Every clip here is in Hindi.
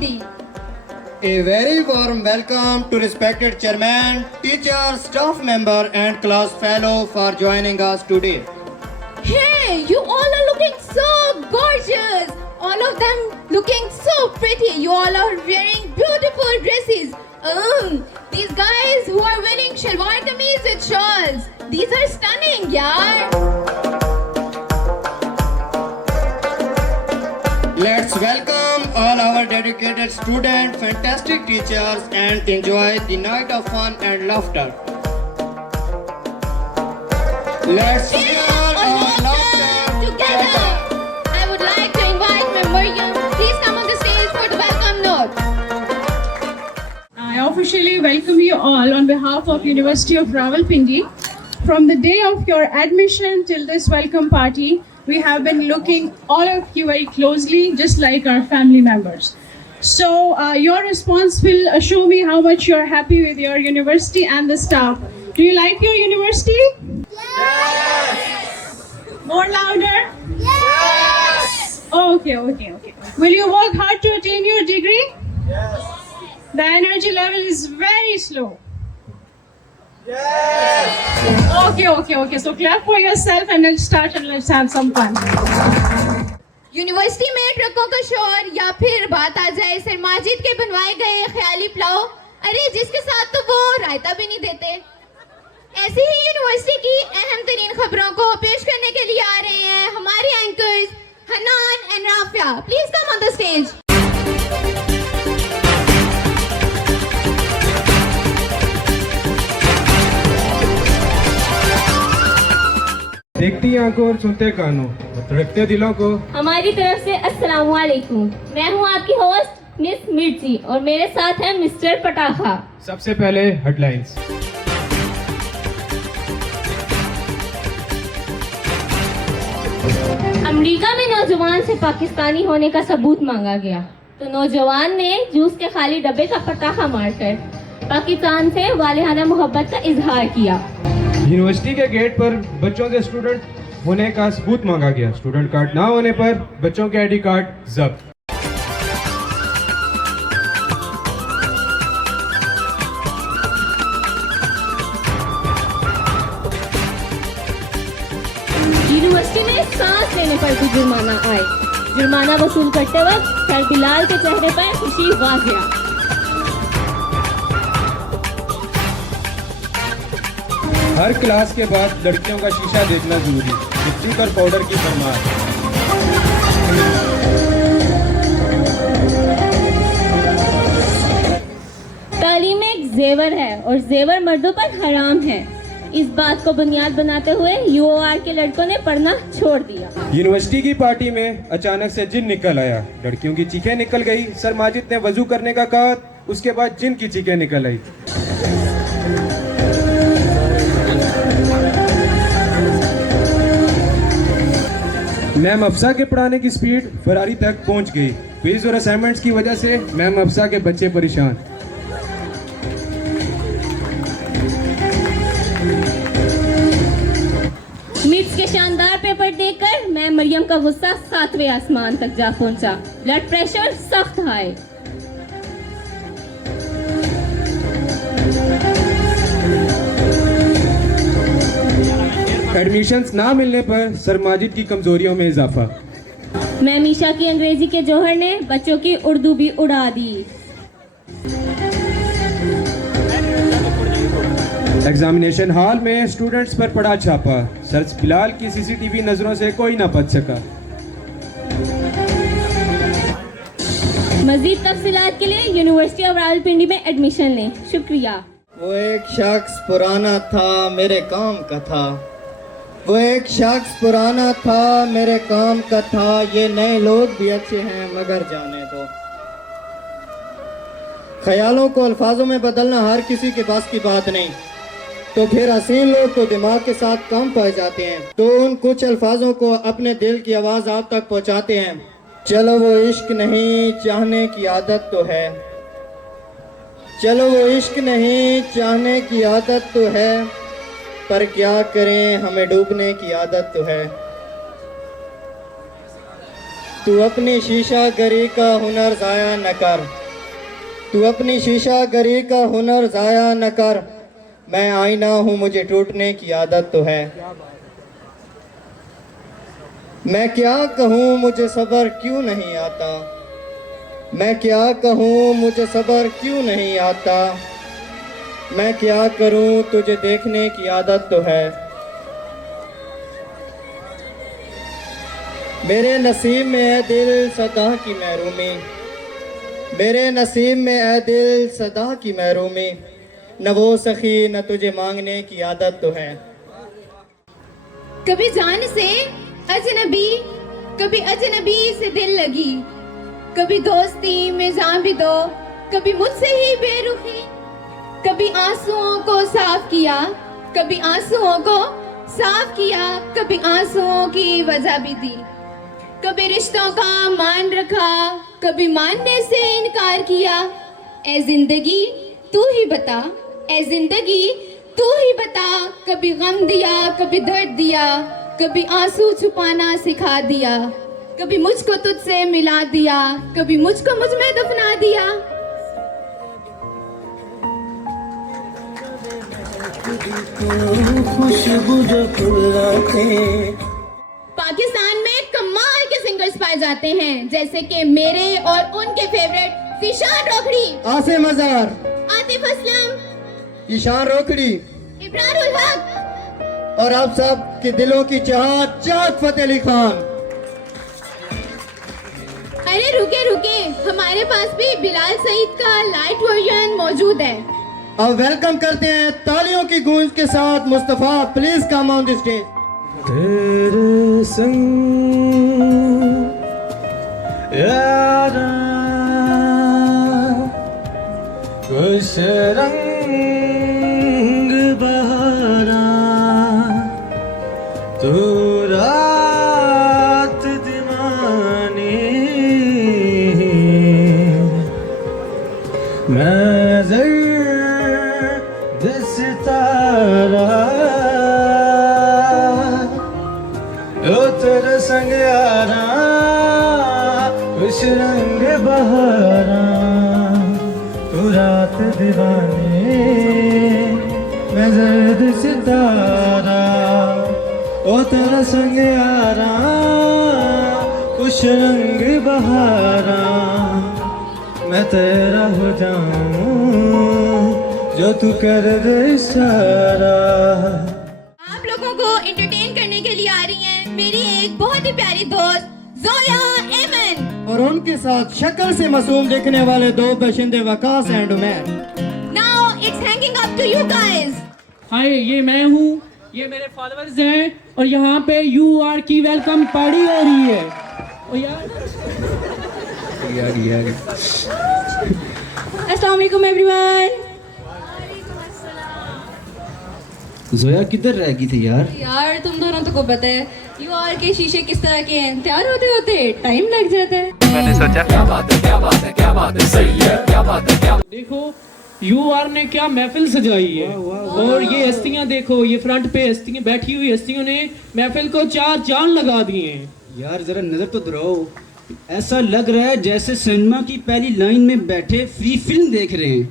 Hindi. A very warm welcome to respected chairman, teacher, staff member and class fellow for joining us today. Hey, you all are looking so gorgeous. All of them looking so pretty. You all are wearing beautiful dresses. These guys who are wearing shalwar kameez with shawls. These are stunning, yaar. Let's welcome all our dedicated students, fantastic teachers and enjoy the night of fun and laughter. Let's share our laughter Together. I would like to invite Miriam. Please come on the stage for the welcome note. I officially welcome you all on behalf of University of Rawalpindi. From the day of your admission till this welcome party, we have been looking all of you very closely, just like our family members. So your response will show me how much you're happy with your university and the staff. Do you like your university? Yes! More louder? Yes! Okay. Will you work hard to attain your degree? Yes. The energy level is very slow. Yes! Okay. So clap for yourself and let's start and let's have some fun. University में ट्रकों का शोर या फिर बात आ जाए सर माजिद के बनवाए गए ख्याली पुलाव, अरे जिसके साथ तो वो रायता भी नहीं देते। ऐसी ही यूनिवर्सिटी की अहम तरीन खबरों को पेश करने के लिए आ रहे हैं हमारे anchors Hanan and Rafia. Please come on the stage. देखती आंखों और सुनते कानों, रखते दिलों को। हमारी तरफ से अस्सलाम वालेकुम। मैं हूं आपकी होस्ट मिस मिर्ची और मेरे साथ है मिस्टर पटाखा। सबसे पहले हेडलाइंस। अमेरिका में नौजवान से पाकिस्तानी होने का सबूत मांगा गया तो नौजवान ने जूस के खाली डब्बे का पटाखा मारकर पाकिस्तान से वालिहाना मोहब्बत का इजहार किया। यूनिवर्सिटी के गेट पर बच्चों से स्टूडेंट होने का सबूत मांगा गया। स्टूडेंट कार्ड ना होने पर बच्चों के आईडी कार्ड जब्त। यूनिवर्सिटी में सांस लेने पर भी जुर्माना आए। जुर्माना वसूल करते वक्त सर बिलाल के चेहरे पर खुशी वाज़िया। हर क्लास के बाद लड़कियों का शीशा देखना जरूरी। लिपस्टिक और पाउडर की फरमार। तालीम एक जेवर है और जेवर मर्दों पर हराम है। इस बात को बुनियाद बनाते हुए यूओआर के लड़कों ने पढ़ना छोड़ दिया। यूनिवर्सिटी की पार्टी में अचानक से जिन निकल आया। लड़कियों की चीखें निकल गई। सर माजिद ने वजू करने का कहा, उसके बाद जिन की चीखें निकल आई। मैम अफसा के पढ़ाने की स्पीड फरारी तक पहुंच गई। क्विज और असाइनमेंट्स की वजह से मैम अफसा के बच्चे परेशान। मिट्स के शानदार पेपर देखकर मैं मरियम का गुस्सा 7वें आसमान तक जा पहुंचा। ब्लड प्रेशर सख्त हाई। एडमिशंस ना मिलने पर सर माजिद की कमजोरियों में इजाफा। मैं मीशा की अंग्रेजी के जौहर ने बच्चों की उर्दू भी उड़ा दी। एग्जामिनेशन हॉल में स्टूडेंट्स पर पड़ा छापा। सर बिलाल की सीसीटीवी नजरों से कोई ना बच सका। मजीद तफसीलात के लिए यूनिवर्सिटी ऑफ रावलपिंडी में एडमिशन लें। शुक्रिया। वो एक शख्स पुराना था मेरे काम का था। वो एक शख्स पुराना था मेरे काम का था। ये नए लोग भी अच्छे हैं मगर जाने दो। ख्यालों को अल्फाजों में बदलना हर किसी के पास की बात नहीं। तो फिर हसीन लोग तो दिमाग के साथ कम पाए जाते हैं, तो उन कुछ अल्फाजों को अपने दिल की आवाज़ आप तक पहुंचाते हैं। चलो वो इश्क नहीं चाहने की आदत तो है। चलो वो इश्क नहीं चाहने की आदत तो है, पर क्या करें हमें डूबने की आदत तो है। तू अपनी शीशा गरी का हुनर ज़ाया न कर, तू अपनी शीशा गरी का हुनर ज़ाया न कर, मैं आईना हूँ मुझे टूटने की आदत तो है। मैं क्या कहूँ मुझे सब्र क्यों नहीं आता, मैं क्या कहूँ मुझे सब्र क्यों नहीं आता, मैं क्या करूँ तुझे देखने की आदत तो है। मेरे नसीब में है दिल सदा की महरूमी, मेरे नसीब में है दिल सदा की महरूमी, न वो सखी न तुझे मांगने की आदत तो है। कभी जान से अजनबी, कभी अजनबी से दिल लगी, कभी दोस्ती में जान भी दो, कभी मुझसे ही बेरुखी, कभी आंसुओं को साफ किया, कभी आंसुओं को साफ किया, कभी आंसुओं की वजह भी दी, कभी रिश्तों का मान रखा, कभी मानने से इनकार किया। ए जिंदगी तू ही बता, ए जिंदगी तू ही बता, कभी गम दिया, कभी दर्द दिया, कभी आंसू छुपाना सिखा दिया, कभी मुझको तुझसे मिला दिया, कभी मुझको मुझ में दफना दिया। पाकिस्तान में कमाल के सिंगर्स पाए जाते हैं, जैसे कि मेरे और उनके फेवरेट ज़ीशान रोकड़ी, आसिम अज़हर, आतिफ असलम, ईशान रोकड़ी इब्रारुल हक, और आप सब के दिलों की चाहत चाहत फतेह अली खान। अरे रुके रुके, हमारे पास भी बिलाल सईद का लाइट वर्जन मौजूद है। अब वेलकम करते हैं तालियों की गूंज के साथ Mustafa, please come on the stage. तेरे संग यारा कुछ रंग बहारा, तू रात दीवानी, मैं जर्द सितारा, ओ तेरे संग यारा कुछ रंग बहारा, तू रात दीवानी, मैं जर्द सितारा, ओ तेरा संग यारा कुछ रंग बहारा, मैं तेरा हो जाऊं जो तू कर दे इशारा। आप लोगों को एंटरटेन करने के लिए आ रही हैं मेरी एक बहुत ही प्यारी दोस्त जोया एमन, और उनके साथ शक्ल से मासूम दिखने वाले दो बशिंदे Waqas and Umair. Now it's hanging up to you guys. Hi, ये मैं हूँ, ये मेरे फॉलोअर्स हैं, और यहाँ पे UR की वेलकम पार्टी हो रही है। और यार अस्सलाम वालेकुम एवरीवन। जोया किधर रह गई थी यार? यार तुम दोनों तो को पता है UR के शीशे किस तरह के हैं, तैयार होते होते टाइम लग जाता है। देखो UR ने क्या महफिल सजाई है, और ये हस्तियाँ देखो, ये फ्रंट पे हस्तियाँ बैठी हुई हस्तियों ने महफिल को चार चांद लगा दिए हैं। यार जरा नजर तो दौड़ाओ, ऐसा लग रहा है जैसे सिनेमा की पहली लाइन में बैठे फ्री फिल्म देख रहे हैं,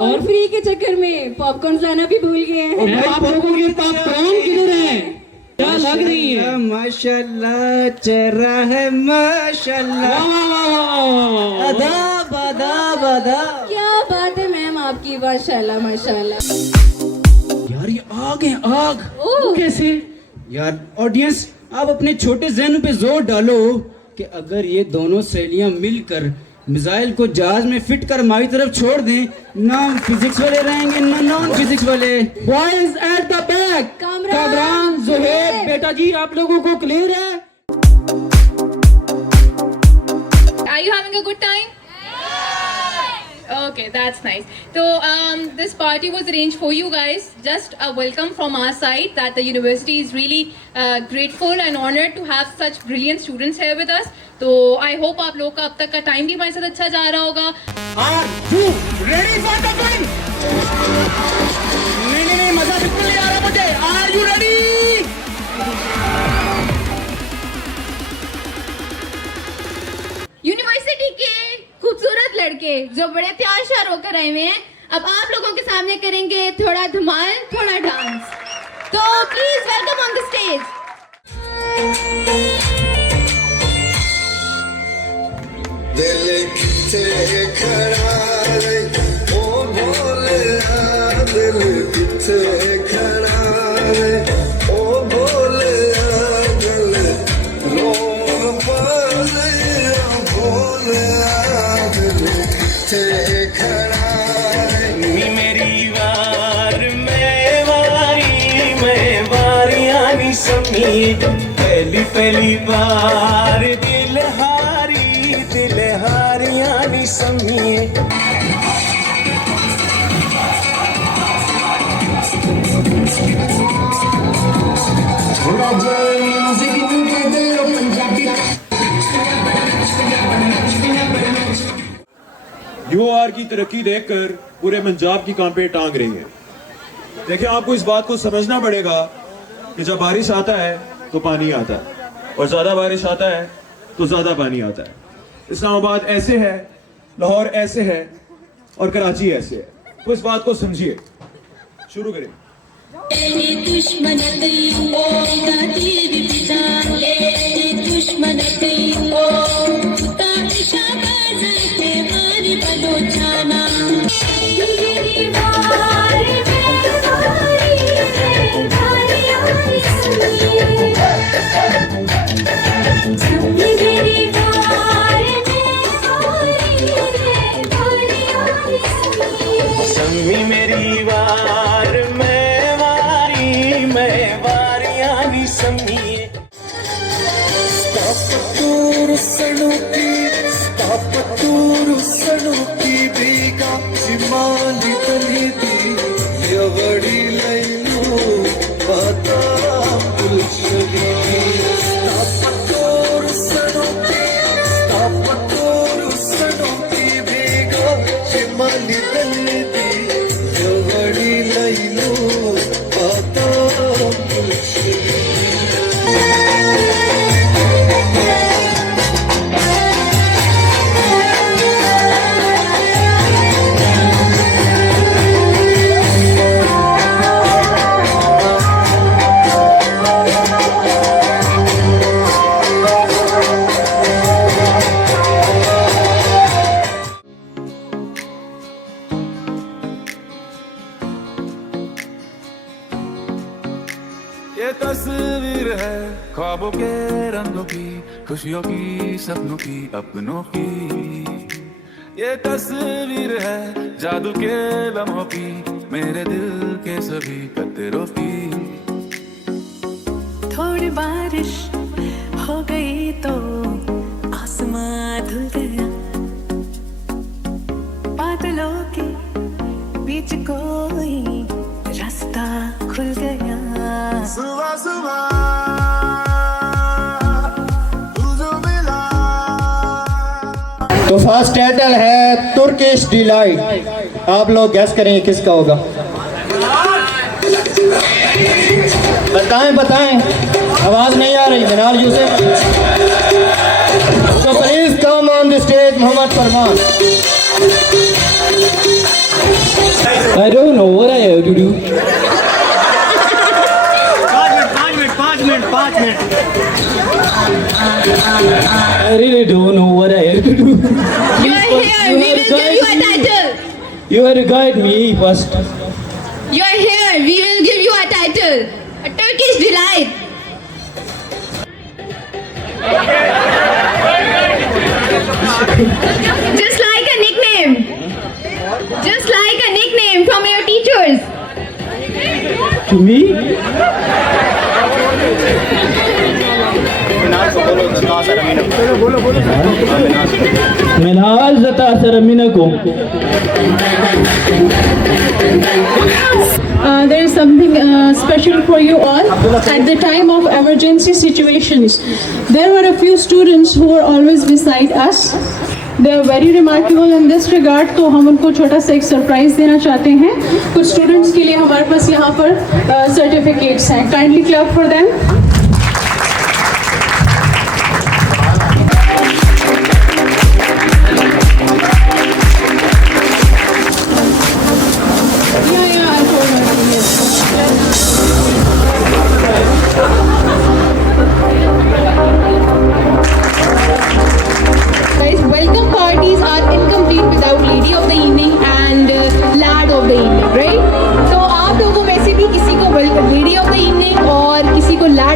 और फ्री के चक्कर में पॉपकॉर्न लाना भी भूल गए हैं। आप लोगों के पॉपकॉर्न किधर है? क्या लग रही है? माशाल्लाह चेहरा है माशाल्लाह। आदाब आदाब आदाब। क्या बात है मैम आपकी, माशाल्लाह माशाल्लाह। यार ये आग है आग। ओह कैसे? यार ऑडियंस, आप अपने छोटे जहन पे जोर डालो कि अगर ये दोनों सहेलियां मिलकर मिसाइल को जहाज में फिट कर हमारी तरफ छोड़ दें, ना फिजिक्स वाले रहेंगे ना नॉन फिजिक्स वाले। Boys at the back, Kamran, Zuhaib, बेटा जी आप लोगों को क्लियर है? Are you having a good time? Okay, that's nice. So this party was arranged for you guys. Just a welcome from our side that the university is really grateful and honored to have such brilliant students here with us. तो I hope आप लोग का अब तक का टाइम भी हमारे साथ अच्छा जा रहा होगा। Are you ready for the fun? नहीं मजा बिल्कुल नहीं आ रहा मुझे। Are you ready? लड़के जो बड़े तैयार श्यार होकर आए हुए हैं, अब आप लोगों के सामने करेंगे थोड़ा धमाल, थोड़ा डांस। तो please welcome on the stage. दिल किथे खड़ा है ओ भोलिया, दिल किथे खड़ा है ओ भोलिया, दिल रोम पालिया भोलिया, दिल किथे खड़ा है। मेरी वार में वारियां नी समी, पहली पहली बार दिल हारियां नी समी। यूआर की तरक्की देखकर पूरे पंजाब की कांपे टांग रही है। देखिए, आपको इस बात को समझना पड़ेगा कि जब बारिश आता है तो पानी आता है, और ज्यादा बारिश आता है तो ज्यादा पानी आता है। इस्लामाबाद ऐसे है, लाहौर ऐसे है, और कराची ऐसे है। तो इस बात को समझिए। शुरू करें। सम्मी मेरी वार में वारियां नी समी। Stop Sanuki Bika Chimali Taliti Yavadi Lainu Pata Pulshadi. Stop Sanuki Bika Chimali Taliti Yavadi Lainu Pata Pulshadi. ये तस्वीर है ख्वाबों के रंगों की, खुशियों की, सपनों की, अपनों की। ये तस्वीर है जादू के लम्हों की, मेरे दिल के सभी कतरों की। थोड़ी बारिश हो गई तो आसमां धुल गया, बादलों के बीच कोई रास्ता खुल गया। सुबह सुबह तू जो मिला। तो फर्स्ट टाइटल है तुर्किश डिलाइट। आप लोग गैस करें किसका होगा। बताएं, आवाज नहीं आ रही। मिनाल यूसुफ। तो please come on the stage Mohammad Farman. I don't know what I have to do. 5 minute. I really don't know what I have to do. You are here. We will give you a title. You have to guide me first. You are here. We will give you a title. A Turkish delight. Just like a nickname. Just like a nickname from your teachers. To me? Minhal zata saraminakum. There is something special for you all. At the time of emergency situations, there were a few students who were always beside us. They are very remarkable in this regard. तो हम उनको छोटा सा एक सरप्राइज देना चाहते हैं। कुछ स्टूडेंट्स के लिए हमारे पास यहाँ पर सर्टिफिकेट्स हैं। Kindly clap for them.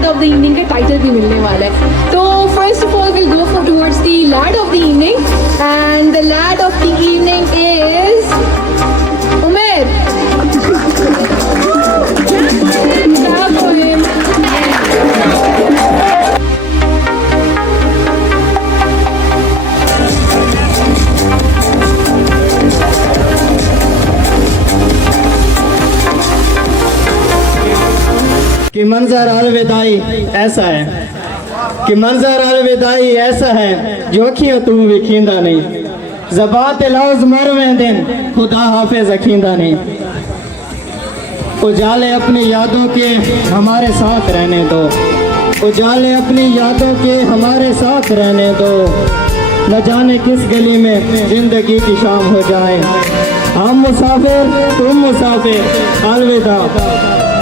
Of the evening का टाइटल भी मिलने वाला है। तो first of all will go towards the lad of the evening and the lad of the evening is Umer. Clap for him. कि मंजर अलविदाई ऐसा है, कि मंजर अलविदाई ऐसा है जो अखियों तू विखींदा नहीं, ज़बात लफ्ज़ मरवे दिन खुदा हाफिज अखींदा नहीं। उजाले अपनी यादों के हमारे साथ रहने दो, उजाले अपनी यादों के हमारे साथ रहने दो, न जाने किस गली में जिंदगी की शाम हो जाए। हम मुसाफिर तुम मुसाफिर, अलविदा,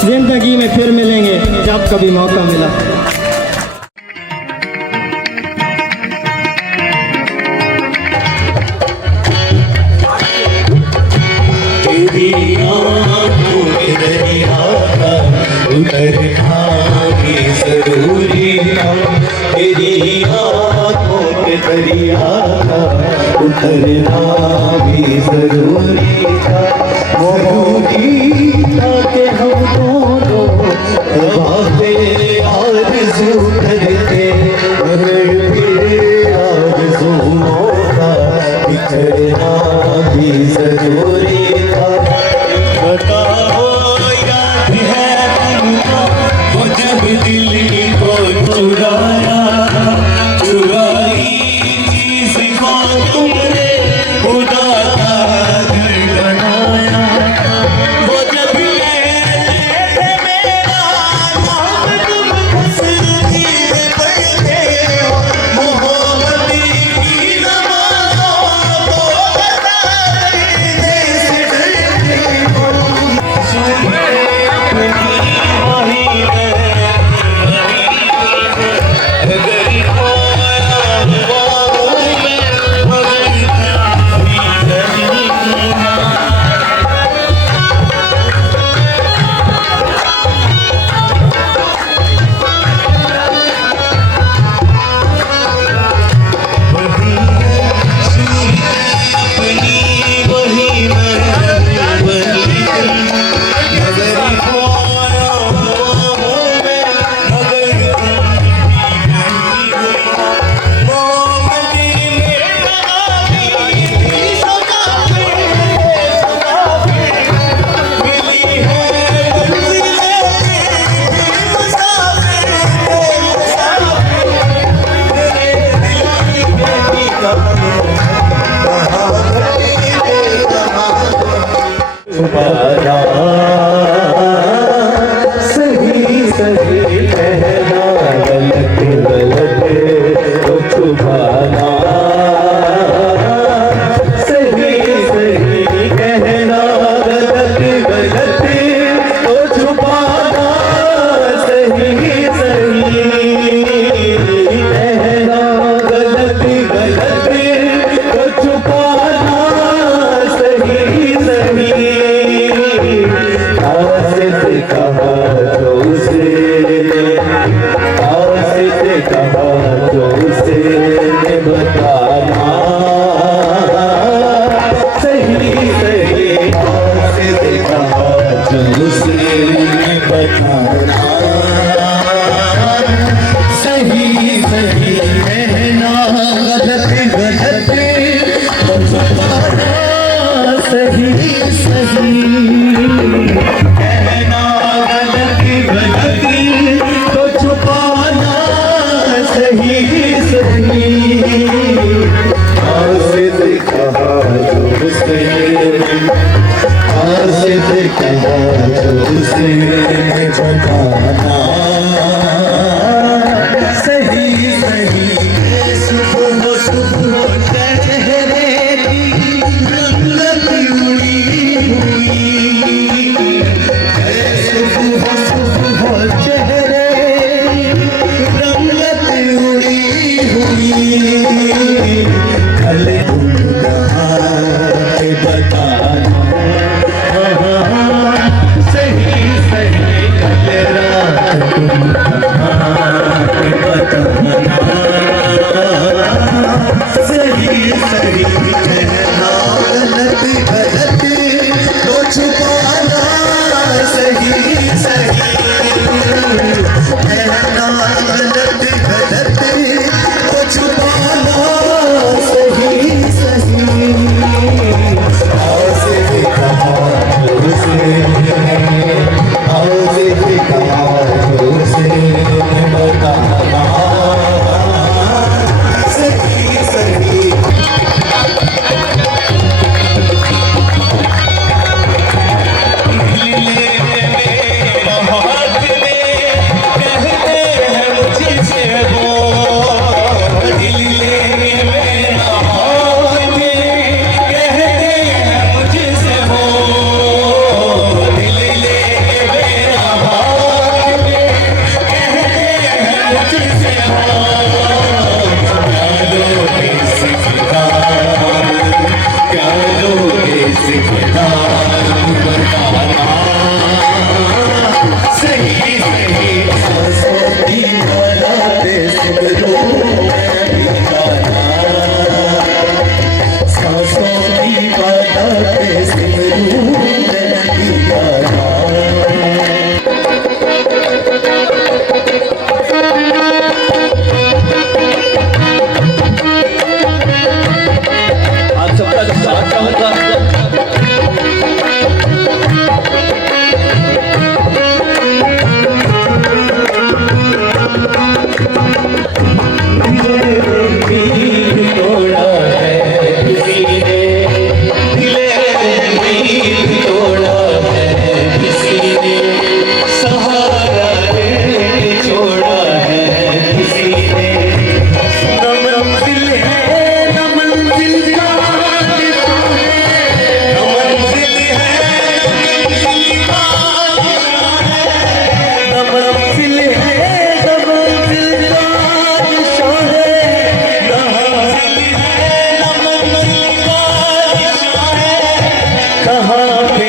जिंदगी में फिर मिलेंगे जब कभी मौका मिला। तेरी आँखों में दरिया का उतरना भी जरूरी था, तेरी आँखों में दरिया का उतरना भी जरूरी था, जरूरी था कि हम दोनों बातें आरज़ू करते, मगर फिर आरज़ुओं का बिछड़ना भी जरूरी था। बताओ याद है तुमको वो जब दिल को चुराया, चुराई चीज़ को तुमने खुदा का घर बनाया, वो जब लेते थे मेरा नाम तुम तस्वीर पढ़ते हो, मोहब्बत की नमाज़ों को बता देते से डरते हो। सुने अपनी वही अगर खोया हुआ मैं सही सही कहना गलत गलत तो छुपाना, सही सही कहना गलत गलत तो छुपाना, सही सही कहना गलत गलत तो छुपाना, सही सही आसित कहा जो उसे, आसित कहा जो उसे बताना, सही सही आसित कहा जो उसे बताना, सही सही कहना गलत गलत तो छुपाना, सही सही कहना गलत गलत तो छुपाना, सही सही आसित कहा जो उसे, आसित कहा जो उसे बताना, सही सही सुबह सुबह चेहरे की रंगत उड़ी हुई, सुबह सुबह चेहरे रंगत उड़ी हुई, कल तुम कहाँ थे बताना, सही सही कल रात इकरार बताना सही सही सांसों की बातें सिमरूं मैं भी गाना सांसों की बातें सिमरूं मैं भी गाना आप सबका जो साथ चाहूंगा तोड़ा है किसी ने दिले मीर तोड़ा है किसी ने सहारा दे छोड़ा है किसी ने न मंजिल है न मंजिल का ठिकाना है न मंजिल है न मंजिल का ठिकाना है न मंजिल है न मंजिल का निशान है न मंजिल है न मंजिल का निशान है कहाँ पे